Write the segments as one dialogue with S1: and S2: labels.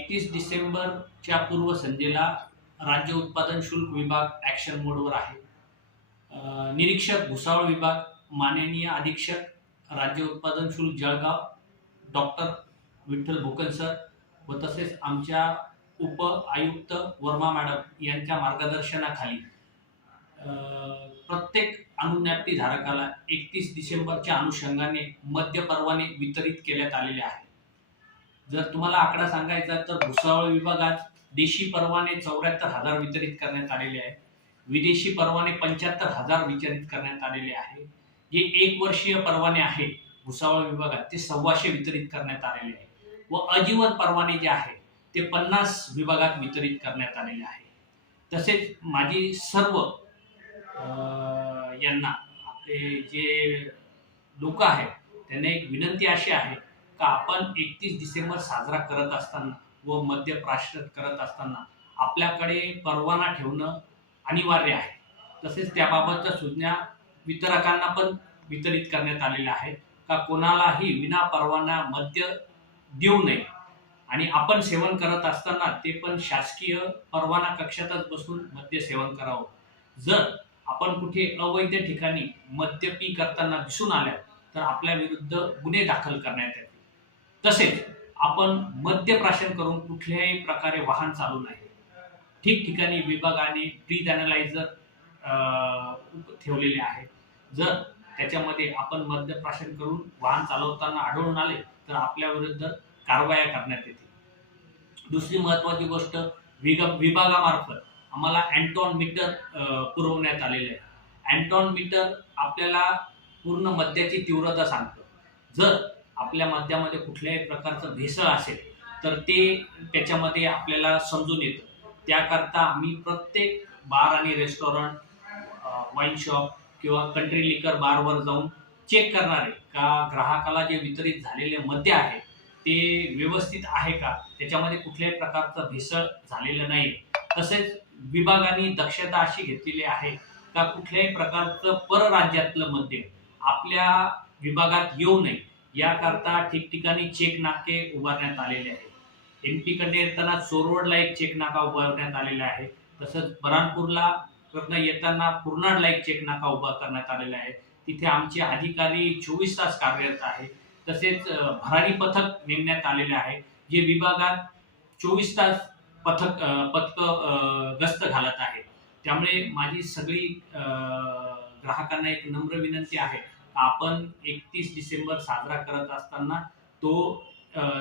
S1: एकतीस डिसेंबरच्या पूर्वसंध्येला राज्य उत्पादन शुल्क विभाग ॲक्शन मोडवर आहे. निरीक्षक भुसावळ विभाग माननीय अधीक्षक राज्य उत्पादन शुल्क जळगाव डॉक्टर विठ्ठल भोकन सर व तसेच आमच्या उप आयुक्त वर्मा मॅडम यांच्या मार्गदर्शनाखाली प्रत्येक अनुज्ञाप्ती धारकाला एकतीस डिसेंबरच्या अनुषंगाने मद्य परवाने वितरित केल्यात आलेले आहे जर तुम्हाला आकडा सांगायचा तर भुसावळ विभागात देशी परवाने चौऱ्याहत्तर हजार वितरित करण्यात आलेले आहे. विदेशी परवाने पंच्याहत्तर हजार वितरित करण्यात आलेले आहे. जे एक वर्षीय परवाने आहेत भुसावळ विभागात ते सव्वाशे वितरित करण्यात आलेले आहे. व अजीवन परवाने जे आहे ते पन्नास विभागात वितरित करण्यात आलेले आहे. तसेच माझी सर्व यांना आपले जे लोक आहेत त्यांना एक विनंती अशी आहे का आपण एकतीस डिसेंबर साजरा करत असताना व मद्य प्राशन करत असताना आपल्याकडे परवाना ठेवणं अनिवार्य आहे. तसेच त्याबाबतच्या सूचना वितरकांना पण वितरित करण्यात आलेल्या आहेत. का कोणालाही विना परवाना मद्य देऊ नये. आणि आपण सेवन करत असताना ते पण शासकीय परवाना कक्षातच बसून मद्य सेवन करावं. जर आपण कुठे अवैध ठिकाणी मद्य पी करताना दिसून आल्या तर आपल्या विरुद्ध गुन्हे दाखल करण्यात येतात. तसेच आपण मद्यप्राशन करून कुठल्याही प्रकारे वाहन चालू नाही. ठिकठिकाणी विभागाने ब्रीथ अनालायझर ठेवलेले आहे जर त्याच्यामध्ये आपण मद्यप्राशन करून वाहन चालवताना आढळून आले तर आपल्या विरुद्ध कारवाया करण्यात येतील. दुसरी महत्वाची गोष्ट विग विभागामार्फत आम्हाला अँटॉन मीटर पुरवण्यात आलेले आहे. अँटॉन मीटर आपल्याला पूर्ण मद्याची तीव्रता सांगतं. जर आपल्या मद्यामध्ये कुठल्याही प्रकारचं भेसळ असेल तर ते त्याच्यामध्ये आपल्याला समजून येतं. त्याकरता आम्ही प्रत्येक बार आणि रेस्टॉरंट वाईन शॉप किंवा कंट्री लिकर बारवर जाऊन चेक करणार आहे का ग्राहकाला जे वितरित झालेले मद्य आहे ते व्यवस्थित आहे का? त्याच्यामध्ये कुठल्याही प्रकारचं भेसळ झालेलं नाही. तसेच विभागाने दक्षता अशी घेतलेली आहे का कुठल्याही प्रकारचं परराज्यातलं मद्य आपल्या विभागात येऊ नये. याकरता ठिकठिकाणी चेक नाके उभारण्यात आलेले आहेत. एमपीकडे येताना चोरवडला एक चेक नाका उभारण्यात आलेला आहे. तसंच बरानपूरला येताना पूर्णाडला एक चेक नाका उभा करण्यात आलेला आहे. तिथे आमचे अधिकारी चोवीस तास कार्यरत आहे. तसेच भरारी पथक नेमण्यात आलेले आहे. जे विभागात चोवीस तास पथक पथक गस्त घालत आहे. त्यामुळे माझी सगळी ग्राहकांना एक नम्र विनंती आहे. आपण एकतीस डिसेंबर साजरा करत असताना तो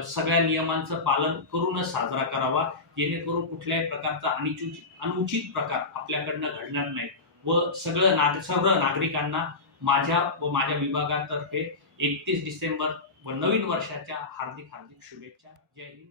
S1: सगळ्या नियमांचं पालन करूनच साजरा करावा. जेणेकरून कुठल्याही प्रकारचा अनुचित अनुचित प्रकार आपल्याकडनं घडणार नाही व सगळं नाग सर्व नागरिकांना माझ्या व माझ्या विभागातर्फे एकतीस डिसेंबर व नवीन वर्षाच्या हार्दिक हार्दिक शुभेच्छा. जय हिंद.